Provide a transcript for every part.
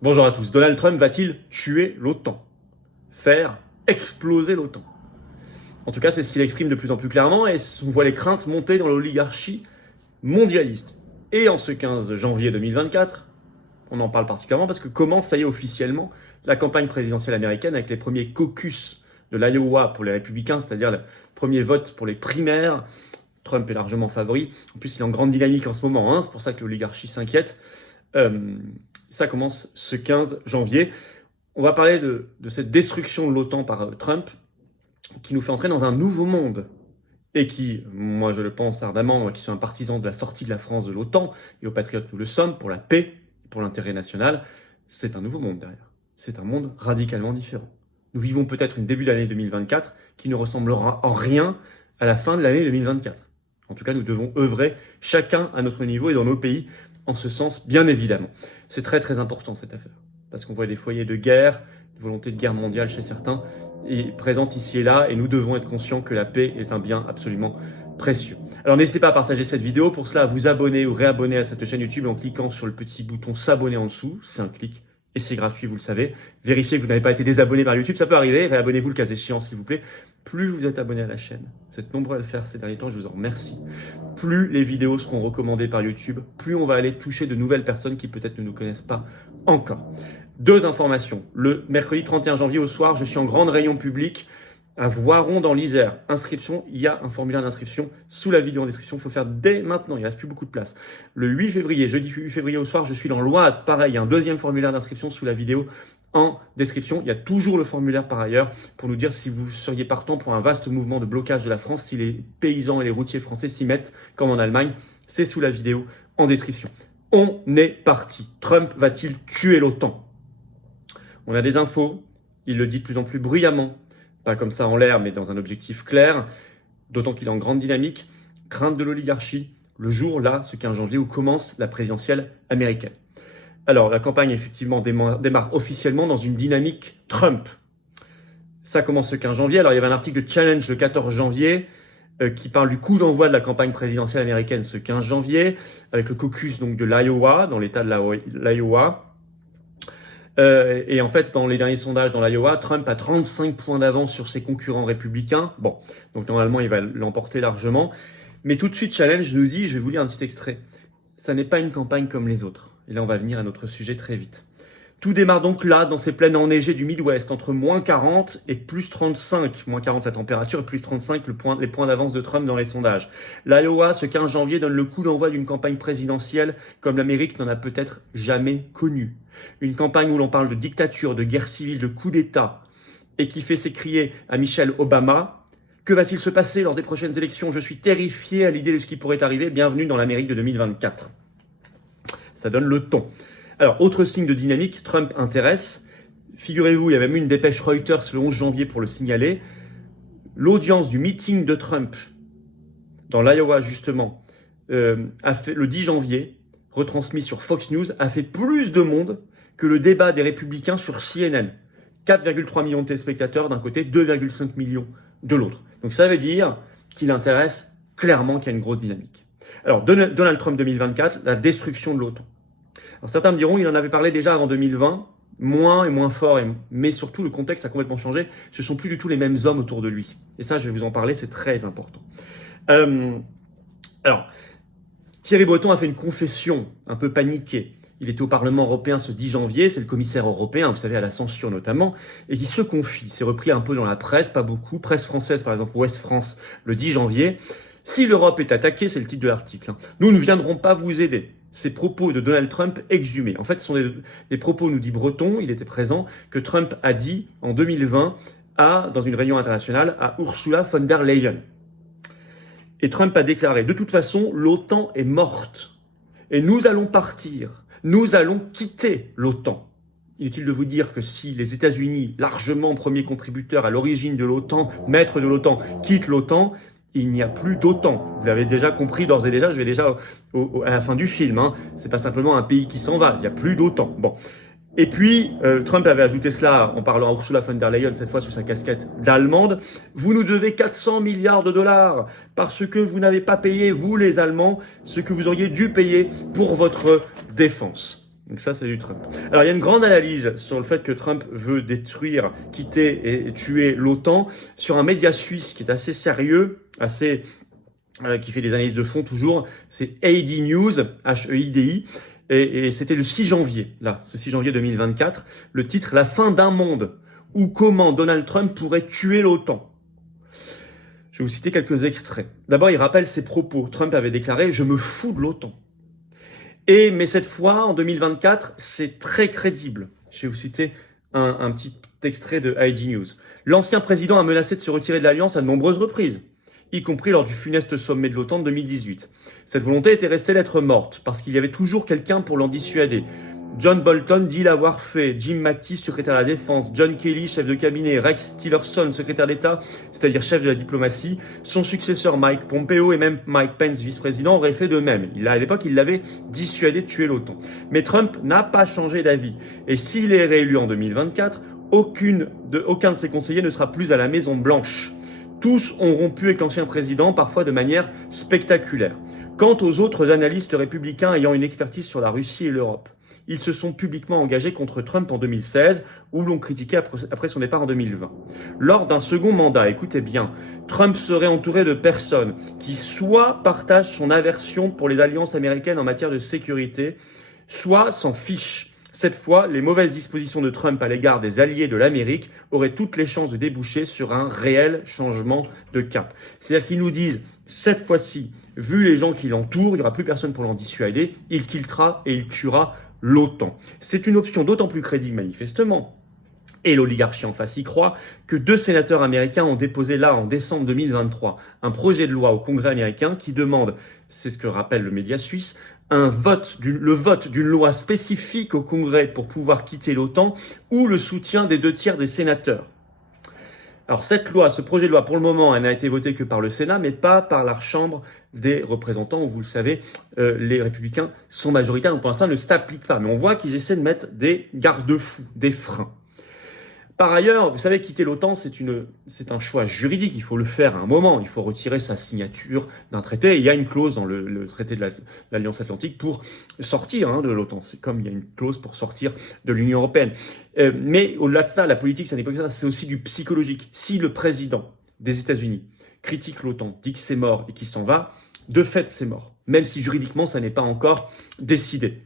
Bonjour à tous. Donald Trump va-t-il tuer l'OTAN? Faire exploser l'OTAN? En tout cas, c'est ce qu'il exprime de plus en plus clairement et on voit les craintes monter dans l'oligarchie mondialiste. Et en ce 15 janvier 2024, on en parle particulièrement parce que commence, ça y est, officiellement, la campagne présidentielle américaine avec les premiers caucus de l'Iowa pour les républicains, c'est-à-dire le premier vote pour les primaires. Trump est largement favori. En plus, il est en grande dynamique en ce moment, hein, c'est pour ça que l'oligarchie s'inquiète. Ça commence ce 15 janvier. On va parler de cette destruction de l'OTAN par Trump qui nous fait entrer dans un nouveau monde et qui, moi je le pense ardemment, qui sont un partisan de la sortie de la France de l'OTAN et aux patriotes nous le sommes, pour la paix, pour l'intérêt national, c'est un nouveau monde derrière. C'est un monde radicalement différent. Nous vivons peut-être une début d'année 2024 qui ne ressemblera en rien à la fin de l'année 2024. En tout cas, nous devons œuvrer chacun à notre niveau et dans nos pays en ce sens, bien évidemment. C'est très très important cette affaire, parce qu'on voit des foyers de guerre, une volonté de guerre mondiale chez certains, et présente ici et là, et nous devons être conscients que la paix est un bien absolument précieux. Alors n'hésitez pas à partager cette vidéo, pour cela à vous abonner ou réabonner à cette chaîne YouTube en cliquant sur le petit bouton s'abonner en dessous, c'est un clic, et c'est gratuit, vous le savez. Vérifiez que vous n'avez pas été désabonné par YouTube, ça peut arriver, réabonnez-vous le cas échéant s'il vous plaît. Plus vous êtes abonné à la chaîne, vous êtes nombreux à le faire ces derniers temps, je vous en remercie. Plus les vidéos seront recommandées par YouTube, plus on va aller toucher de nouvelles personnes qui peut-être ne nous connaissent pas encore. Deux informations. Le mercredi 31 janvier au soir, je suis en grande réunion publique à Voiron dans l'Isère. Inscription, il y a un formulaire d'inscription sous la vidéo en description. Il faut faire dès maintenant, il ne reste plus beaucoup de place. Le 8 février, jeudi 8 février au soir, je suis dans l'Oise. Pareil, il y a un deuxième formulaire d'inscription sous la vidéo en description. Il y a toujours le formulaire par ailleurs pour nous dire si vous seriez partant pour un vaste mouvement de blocage de la France, si les paysans et les routiers français s'y mettent comme en Allemagne. C'est sous la vidéo en description. On est parti. Trump va-t-il tuer l'OTAN? On a des infos, il le dit de plus en plus bruyamment, pas comme ça en l'air, mais dans un objectif clair, d'autant qu'il est en grande dynamique, crainte de l'oligarchie, le jour, là, ce 15 janvier, où commence la présidentielle américaine. Alors, la campagne, effectivement, démarre officiellement dans une dynamique Trump. Ça commence ce 15 janvier. Alors, il y avait un article de Challenge le 14 janvier qui parle du coup d'envoi de la campagne présidentielle américaine ce 15 janvier, avec le caucus donc, de l'Iowa, dans l'état de l'Iowa. Et en fait, dans les derniers sondages dans l'Iowa, Trump a 35 points d'avance sur ses concurrents républicains. Bon, donc normalement, il va l'emporter largement. Mais tout de suite, Challenge nous dit, je vais vous lire un petit extrait, ça n'est pas une campagne comme les autres. Et là, on va venir à notre sujet très vite. Tout démarre donc là, dans ces plaines enneigées du Midwest, entre moins 40 et plus 35. Moins 40 la température et plus 35 les points d'avance de Trump dans les sondages. L'Iowa, ce 15 janvier, donne le coup d'envoi d'une campagne présidentielle comme l'Amérique n'en a peut-être jamais connue. Une campagne où l'on parle de dictature, de guerre civile, de coup d'État, et qui fait s'écrier à Michelle Obama « Que va-t-il se passer lors des prochaines élections? Je suis terrifié à l'idée de ce qui pourrait arriver. Bienvenue dans l'Amérique de 2024. » Ça donne le ton. Alors, autre signe de dynamique, Trump intéresse. Figurez-vous, il y a même eu une dépêche Reuters le 11 janvier pour le signaler. L'audience du meeting de Trump dans l'Iowa, justement, a fait, le 10 janvier, retransmis sur Fox News, a fait plus de monde que le débat des républicains sur CNN. 4,3 millions de téléspectateurs d'un côté, 2,5 millions de l'autre. Donc ça veut dire qu'il intéresse clairement qu'il y a une grosse dynamique. Alors, Donald Trump 2024, la destruction de l'OTAN. Alors certains me diront, il en avait parlé déjà avant 2020, moins et moins fort, mais surtout le contexte a complètement changé. Ce ne sont plus du tout les mêmes hommes autour de lui. Et ça, je vais vous en parler, c'est très important. Alors, Thierry Breton a fait une confession un peu paniquée. Il était au Parlement européen ce 10 janvier, c'est le commissaire européen, vous savez, à la censure notamment, et qui se confie. C'est repris un peu dans la presse, pas beaucoup. Presse française, par exemple, Ouest France, le 10 janvier. Si l'Europe est attaquée, c'est le titre de l'article, nous ne viendrons pas vous aider. Ces propos de Donald Trump exhumés. En fait, ce sont des propos, nous dit Breton, il était présent, que Trump a dit en 2020 dans une réunion internationale à Ursula von der Leyen. Et Trump a déclaré, de toute façon, l'OTAN est morte. Et nous allons partir. Nous allons quitter l'OTAN. Inutile de vous dire que si les États-Unis, largement premiers contributeurs à l'origine de l'OTAN, maîtres de l'OTAN, quittent l'OTAN, il n'y a plus d'OTAN. Vous l'avez déjà compris d'ores et déjà, je vais déjà à la fin du film. C'est pas simplement un pays qui s'en va, il n'y a plus d'OTAN. Bon. Et puis, Trump avait ajouté cela en parlant à Ursula von der Leyen, cette fois sous sa casquette d'allemande. Vous nous devez 400 milliards de dollars parce que vous n'avez pas payé, vous les Allemands, ce que vous auriez dû payer pour votre défense. Donc ça, c'est du Trump. Alors, il y a une grande analyse sur le fait que Trump veut détruire, quitter et tuer l'OTAN sur un média suisse qui est assez sérieux, qui fait des analyses de fond toujours. C'est AD News, H-E-I-D-I. Et c'était le 6 janvier, là, ce 6 janvier 2024. Le titre, La fin d'un monde, ou comment Donald Trump pourrait tuer l'OTAN. Je vais vous citer quelques extraits. D'abord, il rappelle ses propos. Trump avait déclaré « Je me fous de l'OTAN ». Mais cette fois, en 2024, c'est très crédible. Je vais vous citer un petit extrait de ID News. L'ancien président a menacé de se retirer de l'Alliance à de nombreuses reprises, y compris lors du funeste sommet de l'OTAN de 2018. Cette volonté était restée lettre morte, parce qu'il y avait toujours quelqu'un pour l'en dissuader. John Bolton dit l'avoir fait, Jim Mattis, secrétaire à la Défense, John Kelly, chef de cabinet, Rex Tillerson, secrétaire d'État, c'est-à-dire chef de la diplomatie, son successeur Mike Pompeo et même Mike Pence, vice-président, auraient fait de même. À l'époque, il l'avait dissuadé de tuer l'OTAN. Mais Trump n'a pas changé d'avis. Et s'il est réélu en 2024, aucun de ses conseillers ne sera plus à la Maison Blanche. Tous ont rompu avec l'ancien président, parfois de manière spectaculaire. Quant aux autres analystes républicains ayant une expertise sur la Russie et l'Europe, ils se sont publiquement engagés contre Trump en 2016 ou l'ont critiqué après son départ en 2020. Lors d'un second mandat, écoutez bien, Trump serait entouré de personnes qui soit partagent son aversion pour les alliances américaines en matière de sécurité, soit s'en fichent. Cette fois, les mauvaises dispositions de Trump à l'égard des alliés de l'Amérique auraient toutes les chances de déboucher sur un réel changement de cap. C'est-à-dire qu'ils nous disent, cette fois-ci, vu les gens qui l'entourent, il n'y aura plus personne pour l'en dissuader, il quittera et il tuera l'OTAN. C'est une option d'autant plus crédible manifestement, et l'oligarchie en face y croit, que 2 sénateurs américains ont déposé là en décembre 2023 un projet de loi au Congrès américain qui demande, c'est ce que rappelle le média suisse, le vote d'une loi spécifique au Congrès pour pouvoir quitter l'OTAN ou le soutien des 2/3 des sénateurs. Alors cette loi, ce projet de loi, pour le moment, elle n'a été voté que par le Sénat, mais pas par la Chambre des représentants, où vous le savez, les républicains sont majoritaires, donc pour l'instant, ne s'appliquent pas. Mais on voit qu'ils essaient de mettre des garde-fous, des freins. Par ailleurs, vous savez, quitter l'OTAN, c'est un choix juridique. Il faut le faire à un moment. Il faut retirer sa signature d'un traité. Et il y a une clause dans le traité de l'Alliance Atlantique pour sortir de l'OTAN. C'est comme il y a une clause pour sortir de l'Union européenne. Mais au-delà de ça, la politique, ça n'est pas que ça. C'est aussi du psychologique. Si le président des États-Unis critique l'OTAN, dit que c'est mort et qu'il s'en va, de fait, c'est mort. Même si juridiquement, ça n'est pas encore décidé.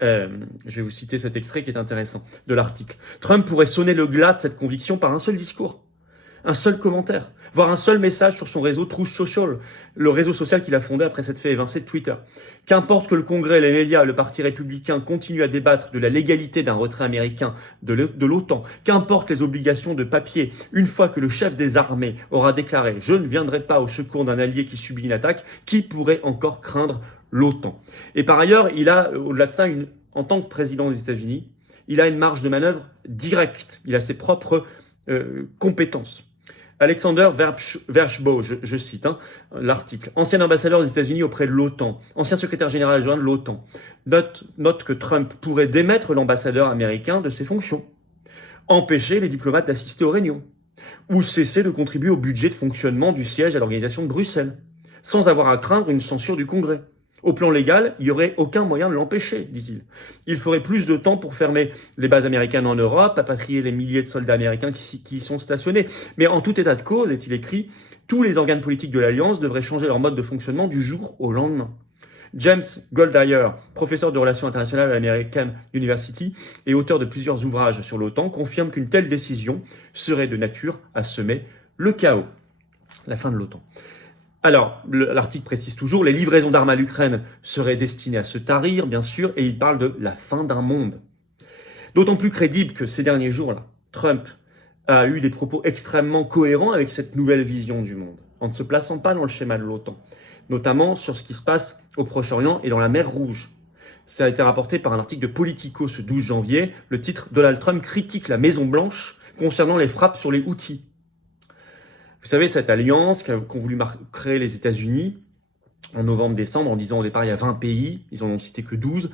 Je vais vous citer cet extrait qui est intéressant de l'article. Trump pourrait sonner le glas de cette conviction par un seul discours, un seul commentaire, voire un seul message sur son réseau Truth Social, le réseau social qu'il a fondé après s'être fait évincer de Twitter. Qu'importe que le Congrès, les médias, le Parti républicain continuent à débattre de la légalité d'un retrait américain de l'OTAN, qu'importe les obligations de papier, une fois que le chef des armées aura déclaré « Je ne viendrai pas au secours d'un allié qui subit une attaque », qui pourrait encore craindre l'OTAN? Et par ailleurs, il a, au-delà de ça, en tant que président des États-Unis, il a une marge de manœuvre directe. Il a ses propres compétences. Alexander Verschbow, je cite l'article, ancien ambassadeur des États-Unis auprès de l'OTAN, ancien secrétaire général adjoint de l'OTAN, note que Trump pourrait démettre l'ambassadeur américain de ses fonctions, empêcher les diplomates d'assister aux réunions, ou cesser de contribuer au budget de fonctionnement du siège à l'organisation de Bruxelles, sans avoir à craindre une censure du Congrès. Au plan légal, il n'y aurait aucun moyen de l'empêcher, dit-il. Il ferait plus de temps pour fermer les bases américaines en Europe, rapatrier les milliers de soldats américains qui y sont stationnés. Mais en tout état de cause, est-il écrit, tous les organes politiques de l'Alliance devraient changer leur mode de fonctionnement du jour au lendemain. James Goldhyer, professeur de relations internationales à l'American University et auteur de plusieurs ouvrages sur l'OTAN, confirme qu'une telle décision serait de nature à semer le chaos. La fin de l'OTAN. Alors, l'article précise toujours, les livraisons d'armes à l'Ukraine seraient destinées à se tarir, bien sûr, et il parle de la fin d'un monde. D'autant plus crédible que ces derniers jours-là, Trump a eu des propos extrêmement cohérents avec cette nouvelle vision du monde, en ne se plaçant pas dans le schéma de l'OTAN, notamment sur ce qui se passe au Proche-Orient et dans la mer Rouge. Ça a été rapporté par un article de Politico ce 12 janvier, le titre « Donald Trump critique la Maison-Blanche concernant les frappes sur les Houthis ». Vous savez, cette alliance qu'ont voulu créer les États-Unis en novembre-décembre, en disant au départ il y a 20 pays, ils en ont cité que 12,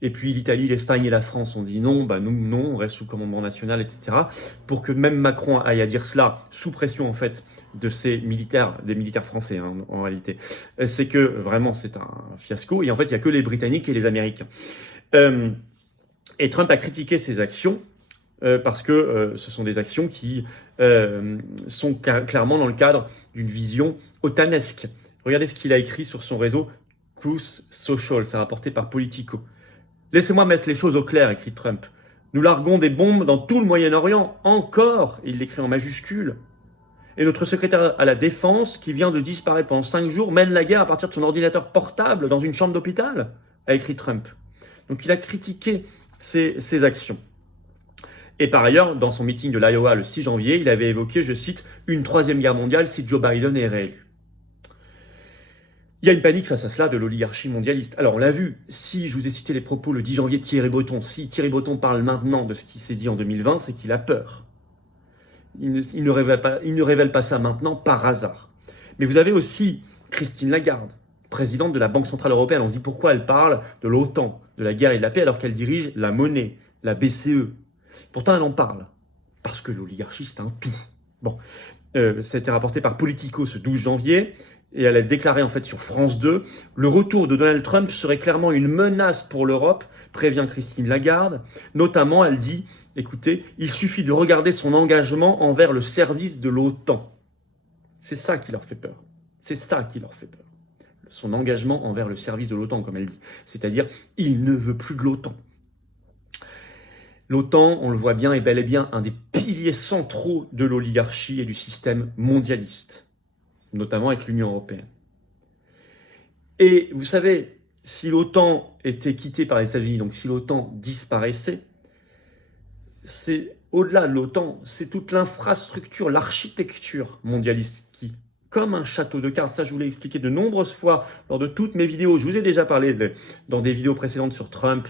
et puis l'Italie, l'Espagne et la France ont dit non, nous non, on reste sous commandement national, etc. Pour que même Macron aille à dire cela, sous pression en fait de ces militaires, des militaires français en réalité, c'est que vraiment c'est un fiasco, et en fait il n'y a que les Britanniques et les Américains. Et Trump a critiqué ces actions parce que ce sont des actions qui sont clairement dans le cadre d'une vision otanesque. Regardez ce qu'il a écrit sur son réseau Truth Social, c'est rapporté par Politico. Laissez-moi mettre les choses au clair, écrit Trump. Nous larguons des bombes dans tout le Moyen-Orient, encore, il l'écrit en majuscule. Et notre secrétaire à la Défense, qui vient de disparaître pendant 5 jours, mène la guerre à partir de son ordinateur portable dans une chambre d'hôpital, a écrit Trump. Donc il a critiqué ces actions. Et par ailleurs, dans son meeting de l'Iowa le 6 janvier, il avait évoqué, je cite, « une troisième guerre mondiale si Joe Biden est réélu ». Il y a une panique face à cela de l'oligarchie mondialiste. Alors on l'a vu, si je vous ai cité les propos le 10 janvier de Thierry Breton, si Thierry Breton parle maintenant de ce qui s'est dit en 2020, c'est qu'il a peur. Il ne révèle pas ça maintenant par hasard. Mais vous avez aussi Christine Lagarde, présidente de la Banque Centrale Européenne. On se dit pourquoi elle parle de l'OTAN, de la guerre et de la paix, alors qu'elle dirige la monnaie, la BCE. Pourtant, elle en parle, parce que l'oligarchie, c'est un tout. Bon, ça a été rapporté par Politico ce 12 janvier, et elle a déclaré en fait sur France 2, « Le retour de Donald Trump serait clairement une menace pour l'Europe », prévient Christine Lagarde. Notamment, elle dit, écoutez, « Il suffit de regarder son engagement envers le service de l'OTAN ». C'est ça qui leur fait peur. C'est ça qui leur fait peur. Son engagement envers le service de l'OTAN, comme elle dit. C'est-à-dire, il ne veut plus de l'OTAN. L'OTAN, on le voit bien, est bel et bien un des piliers centraux de l'oligarchie et du système mondialiste, notamment avec l'Union européenne. Et vous savez, si l'OTAN était quittée par les États-Unis, donc si l'OTAN disparaissait, c'est au-delà de l'OTAN, c'est toute l'infrastructure, l'architecture mondialiste qui, comme un château de cartes, ça je vous l'ai expliqué de nombreuses fois lors de toutes mes vidéos, je vous ai déjà parlé dans des vidéos précédentes sur Trump,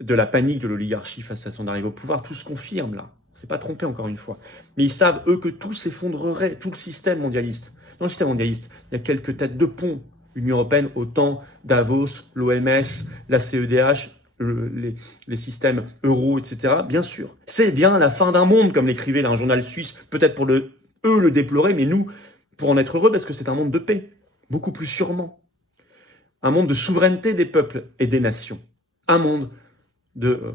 de la panique de l'oligarchie face à son arrivée au pouvoir, tout se confirme là, c'est pas trompé encore une fois. Mais ils savent, eux, que tout s'effondrerait, tout le système mondialiste. Dans le système mondialiste, il y a quelques têtes de pont, l'Union européenne, OTAN, Davos, l'OMS, la CEDH, les systèmes euro, etc. Bien sûr, c'est bien la fin d'un monde, comme l'écrivait un journal suisse, peut-être pour eux le déplorer, mais nous, pour en être heureux, parce que c'est un monde de paix, beaucoup plus sûrement. Un monde de souveraineté des peuples et des nations. Un monde de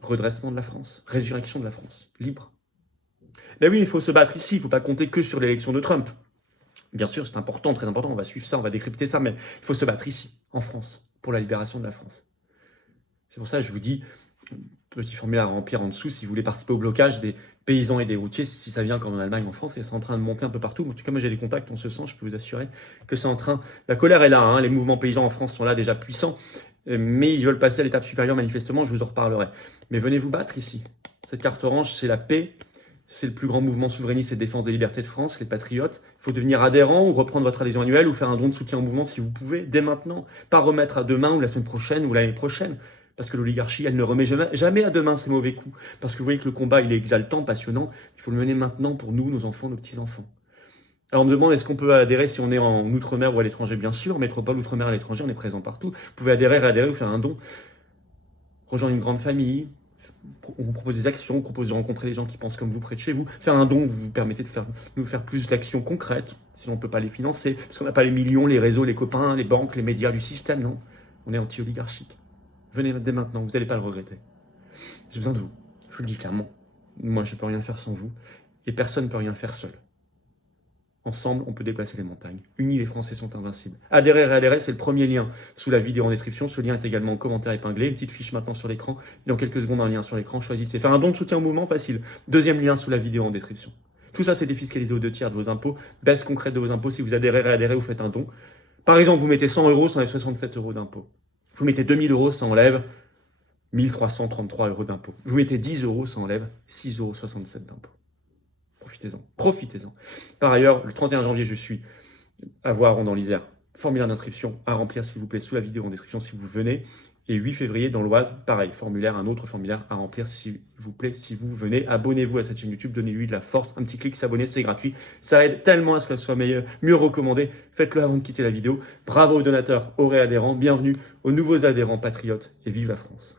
redressement de la France, résurrection de la France, libre. Ben oui, il faut se battre ici, il ne faut pas compter que sur l'élection de Trump. Bien sûr, c'est important, très important, on va suivre ça, on va décrypter ça, mais il faut se battre ici, en France, pour la libération de la France. C'est pour ça que je vous dis, petit formulaire à remplir en dessous, si vous voulez participer au blocage des paysans et des routiers, si ça vient comme en Allemagne, en France, et c'est en train de monter un peu partout. En tout cas, moi j'ai des contacts en ce sens, je peux vous assurer que c'est en train... La colère est là, hein, les mouvements paysans en France sont là déjà puissants, mais ils veulent passer à l'étape supérieure manifestement, je vous en reparlerai. Mais venez vous battre ici. Cette carte orange, c'est la paix, c'est le plus grand mouvement souverainiste et de défense des libertés de France, les Patriotes. Il faut devenir adhérent ou reprendre votre adhésion annuelle ou faire un don de soutien au mouvement si vous pouvez, dès maintenant. Pas remettre à demain ou la semaine prochaine ou l'année prochaine. Parce que l'oligarchie, elle ne remet jamais à demain ses mauvais coups. Parce que vous voyez que le combat, il est exaltant, passionnant. Il faut le mener maintenant pour nous, nos enfants, nos petits-enfants. Alors on me demande, est-ce qu'on peut adhérer si on est en Outre-mer ou à l'étranger? Bien sûr, en métropole, Outre-mer, à l'étranger, on est présent partout. Vous pouvez adhérer ou faire un don. Rejoindre une grande famille. On vous propose des actions, on vous propose de rencontrer des gens qui pensent comme vous près de chez vous. Faire un don vous permettez de nous faire plus d'actions concrètes, sinon on ne peut pas les financer, parce qu'on n'a pas les millions, les réseaux, les copains, les banques, les médias du système, non. On est anti-oligarchique. Venez dès maintenant, vous n'allez pas le regretter. J'ai besoin de vous, je vous le dis clairement. Moi, je ne peux rien faire sans vous, et personne ne peut rien faire seul. Ensemble, on peut déplacer les montagnes. Unis, les Français sont invincibles. Adhérer, réadhérer, c'est le premier lien sous la vidéo en description. Ce lien est également en commentaire épinglé. Une petite fiche maintenant sur l'écran. Et dans quelques secondes, un lien sur l'écran. Choisissez. Faire un don de soutien au mouvement, facile. Deuxième lien sous la vidéo en description. Tout ça, c'est défiscalisé aux 2/3 de vos impôts. Baisse concrète de vos impôts. Si vous adhérez, réadhérez, vous faites un don. Par exemple, vous mettez 100 €, ça enlève 67 € d'impôts. Vous mettez 2000 €, ça enlève 1333 € d'impôts. Vous mettez 10 €, ça enlève 6,67 € d'impôts. Profitez-en, profitez-en. Par ailleurs, le 31 janvier, je suis à Voiron dans l'Isère. Formulaire d'inscription à remplir, s'il vous plaît, sous la vidéo en description si vous venez. Et 8 février, dans l'Oise, pareil, un autre formulaire à remplir, s'il vous plaît, si vous venez. Abonnez-vous à cette chaîne YouTube, donnez-lui de la force. Un petit clic, s'abonner, c'est gratuit. Ça aide tellement à ce qu'elle soit mieux recommandée. Faites-le avant de quitter la vidéo. Bravo aux donateurs, aux réadhérents. Bienvenue aux nouveaux adhérents patriotes et vive la France.